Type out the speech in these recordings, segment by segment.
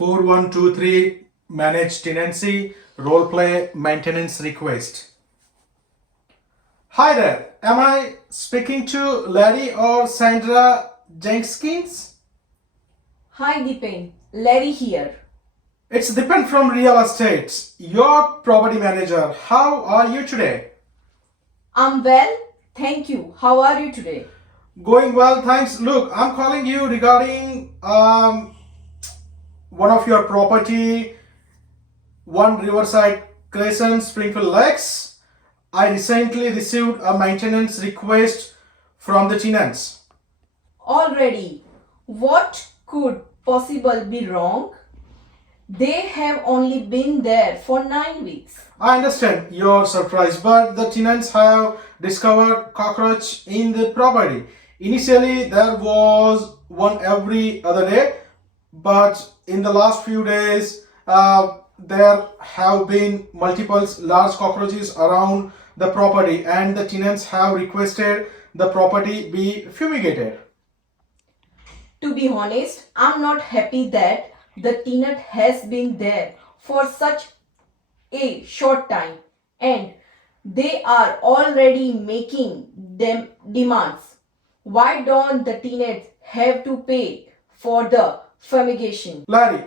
4123 Manage Tenancy Roleplay Maintenance Request. Hi there, am I speaking to Larry or Sandra Jenkins? Hi Dipen, Larry here. It's Dipen from Real Estate, your property manager. How are you today? I'm well, thank you. How are you today? Going well, thanks. Look, I'm calling you regarding one of your property, One Riverside Crescent, Springfield Lakes. I recently received a maintenance request from the tenants. Already, what could possibly be wrong? They have only been there for 9 weeks. I understand your surprise, but the tenants have discovered cockroach in the property. Initially, there was one every other day, but in the last few days, there have been multiple large cockroaches around the property, and the tenants have requested the property be fumigated. To be honest, I'm not happy that the tenant has been there for such a short time and they are already making them demands. Why don't the tenants have to pay for the fumigation? Larry,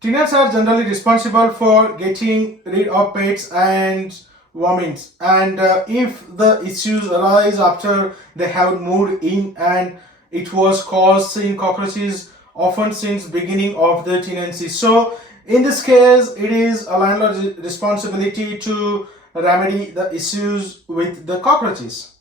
tenants are generally responsible for getting rid of pets and vermins, and if the issues arise after they have moved in and it was causing cockroaches often since beginning of the tenancy. So in this case, it is a landlord's responsibility to remedy the issues with the cockroaches.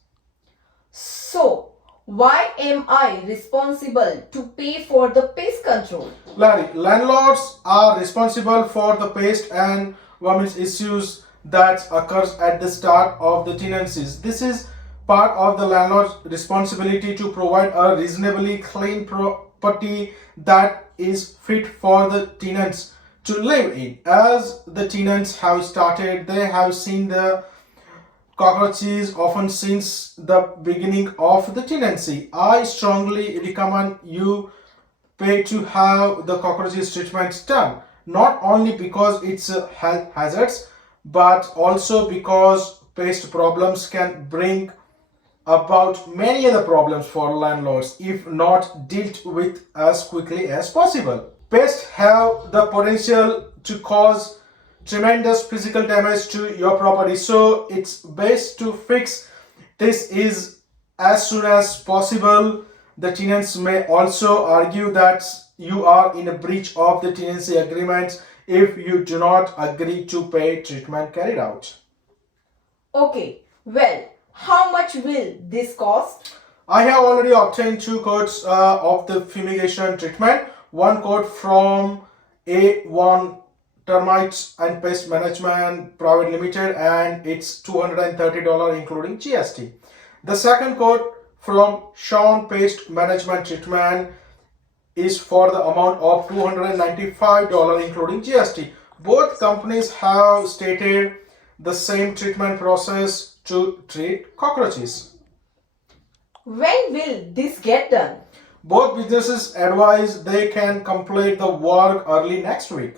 So, why am I responsible to pay for the pest control? Larry, landlords are responsible for the pest and vermin issues that occurs at the start of the tenancies. This is part of the landlord's responsibility to provide a reasonably clean property that is fit for the tenants to live in. As the tenants have started, they have seen the cockroaches often since the beginning of the tenancy. I strongly recommend you pay to have the cockroaches treatment done, not only because it's a health hazards, but also because pest problems can bring about many other problems for landlords if not dealt with as quickly as possible. Pests have the potential to cause tremendous physical damage to your property, so it's best to fix this is as soon as possible. The tenants may also argue that you are in a breach of the tenancy agreement if you do not agree to pay treatment carried out. Okay, well, how much will this cost? I have already obtained two quotes of the fumigation treatment. One quote from A1 Termites and Pest Management Private Limited, and it's $230 including GST. The second quote from Sean Pest Management Treatment is for the amount of $295 including GST. Both companies have stated the same treatment process to treat cockroaches. When will this get done? Both businesses advise they can complete the work early next week.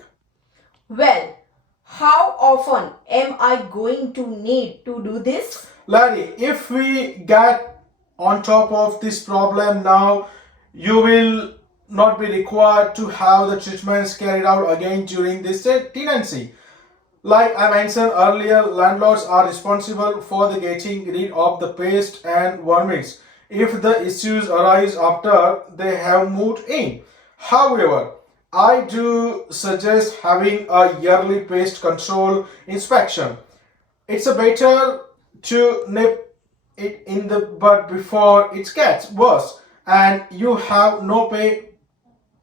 Well, how often am I going to need to do this? Larry, if we get on top of this problem now, you will not be required to have the treatments carried out again during this tenancy. Like I mentioned earlier, landlords are responsible for the getting rid of the pest and vermins if the issues arise after they have moved in. However, I do suggest having a yearly pest control inspection. It's a better to nip it in the bud before it gets worse and you have no pay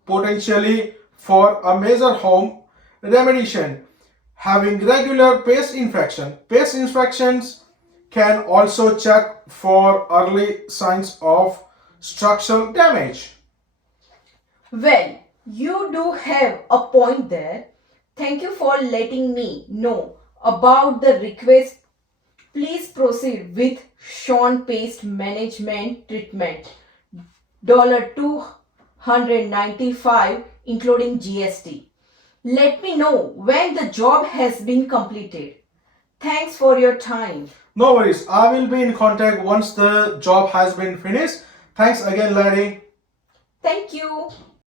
potentially for a major home remediation. Having regular pest inspections can also check for early signs of structural damage. Well, you do have a point there. Thank you for letting me know about the request. Please proceed with Sean Pest Management Treatment. $200 195 including GST. Let me know when the job has been completed. Thanks for your time. No worries, I will be in contact once the job has been finished. Thanks again, Larry. Thank you.